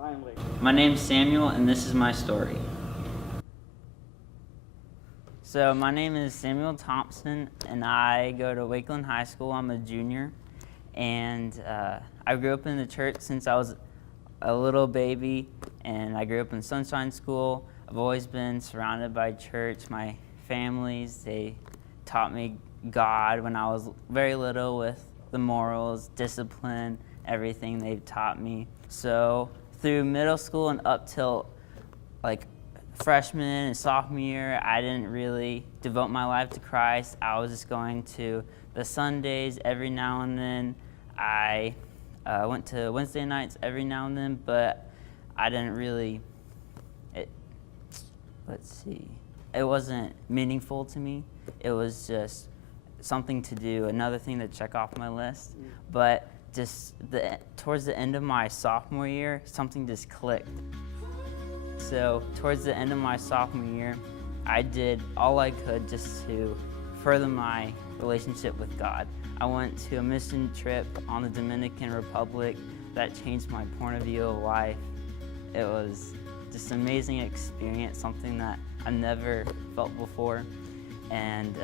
Finally. My name's Samuel, and this is my story. So my name is SamThompson, and I go to Wakeland High School. I'm a junior, and I grew up in the church since I was a little baby, and I grew up in Sunshine School. I've always been surrounded by church. My families, they taught me God when I was very little with the morals, discipline, everything they've taught me. So through middle school and up till like freshman and sophomore year, I didn't really devote my life to Christ. I was just going to the Sundays every now and then. I went to Wednesday nights every now and then, but I didn't really, it wasn't meaningful to me. It was just something to do, another thing to check off my list. But just towards the end of my sophomore year, something just clicked. So towards the end of my sophomore year, I did all I could just to further my relationship with God. I went to a mission trip on the Dominican Republic that changed my point of view of life. It was just an amazing experience, something that I never felt before. And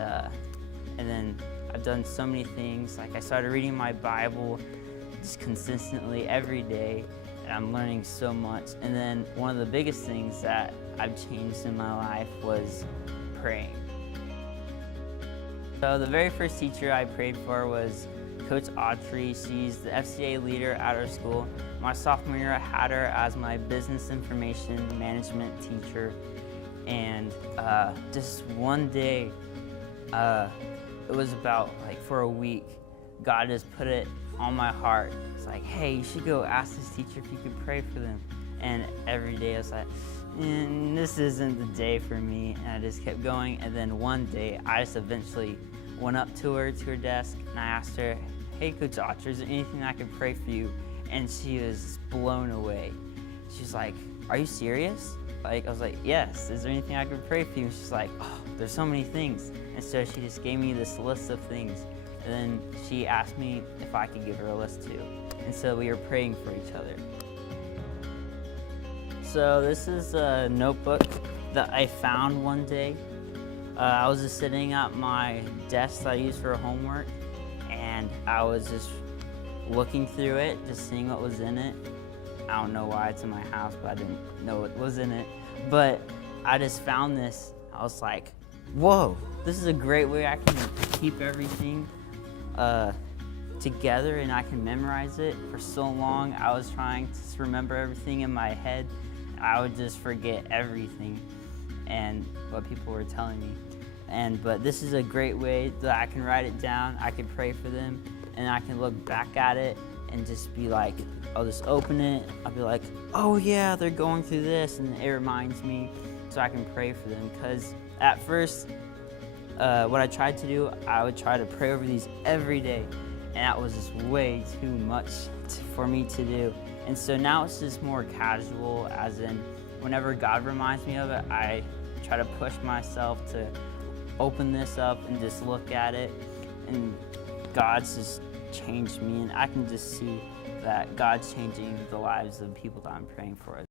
then I've done so many things. Like I started reading my Bible just consistently every day, and I'm learning so much. And then one of the biggest things that I've changed in my life was praying. So the very first teacher I prayed for was Coach Autry. She's the FCA leader at our school. My sophomore year, I had her as my business information management teacher. And just one day, it was about like for a week, God just put it on my heart. It's like, hey, you should go ask this teacher if you could pray for them. And every day I was like, this isn't the day for me. And I just kept going. And then one day I just eventually went up to her desk, and I asked her, hey, Coach Autry, is there anything I could pray for you? And she was blown away. She's like, are you serious? Like, I was like, yes, is there anything I could pray for you? And she's like, oh, there's so many things. And so she just gave me this list of things. And then she asked me if I could give her a list too. And so we were praying for each other. So this is a notebook that I found one day. I was just sitting at my desk that I use for homework, and I was just looking through it, just seeing what was in it. I don't know why it's in my house, but I didn't know what was in it. But I just found this. I was like, whoa, this is a great way I can keep everything together, and I can memorize it. For so long, I was trying to remember everything in my head. I would just forget everything and what people were telling me. But this is a great way that I can write it down. I can pray for them, and I can look back at it and just be like, I'll just open it. I'll be like, oh yeah, they're going through this, and it reminds me, so I can pray for them. Because at first, what I tried to do, I would try to pray over these every day, and that was just way too much for me to do. And so now it's just more casual, as in whenever God reminds me of it, I try to push myself to open this up and just look at it. And God's just changed me, and I can just see that God's changing the lives of people that I'm praying for.